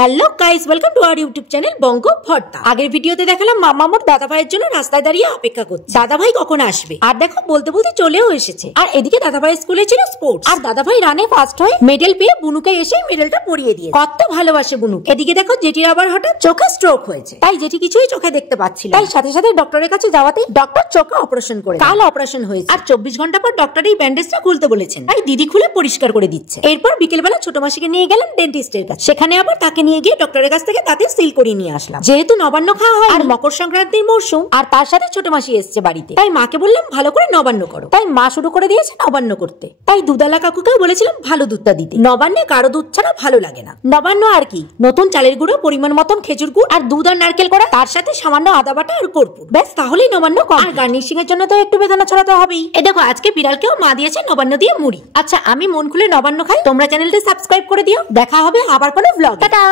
Hello guys, welcome to our YouTube channel বঙ্গ ভর্তা। আগের ভিডিওতে দেখালাম মামা মোর দাদা ভাইয়ের জন্য রাস্তায় দাঁড়িয়ে অপেক্ষা করছে দাদা ভাই কখন আসবে। আর দেখো বলতে বলতে চলেও এসেছে। আর এদিকে দাদা ভাই স্কুলে ছিল স্পোর্টস, আর দাদা ভাই রানে ফার্স্ট হয়ে মেডেল পেয়ে বুনুকে এসে মেডেলটা পরিয়ে দিয়ে কত ভালোবাসে বুনু। এদিকে দেখো জেঠির আবার হঠাৎ চোখে স্ট্রোক হয়েছে, তাই জেঠি কিছুই চোখে দেখতে পাচ্ছিল। তাই সাথে সাথে ডক্টরের কাছে যাওয়াতে ডক্টর চোখে অপারেশন করে কাল অপারেশন হয়েছে। আর 24 ঘন্টা পর ডক্টর এই ব্যান্ডেজটা খুলতে বলেছেন, তাই দিদি খুলে পরিষ্কার করে দিচ্ছে। এরপর বিকেলবেলা ছোট মাসিকে নিয়ে গেলাম ডেন্টিস্টের কাছে। সেখানে আবার তাকে নিয়ে গিয়ে ডক্টরের কাছ থেকে তাতে সিল করিয়ে নিয়ে আসলাম। যেহেতু নবান্ন খাওয়া হয় আর মকর সংক্রান্তির মরশুম, আর তার সাথে ছোট মাসি এসছে বাড়িতে, তাই মাকে বললাম ভালো করে নবান্ন করো। তাই মা শুরু করে দিয়েছে নবান্ন করতে। তাই দুধালা কাকুকেও বলেছিলাম ভালো দুধটা দিতে। নবান্নে কারো দুধ ছাড়া ভালো লাগে না। নবান্ন আর কি, নতুন চালের গুঁড়ো, পরিমাণ মতন খেজুর গুড়, আর দুধ আর নারকেল করা, তার সাথে সামান্য আদা বাটা আর কর্পূর, ব্যাস তাহলেই নবান্ন কম। আর গার্নিশিং এর জন্য তো একটু বেদানা ছড়াতে হবেই। এ দেখো আজকে বিড়ালকেও মা দিয়েছে নবান্ন দিয়ে মুড়ি। আচ্ছা আমি মন খুলে নবান্ন খাই, তোমরা চ্যানেলটা সাবস্ক্রাইব করে দিও। দেখা হবে আবার কোনো ব্লগ। টাটা।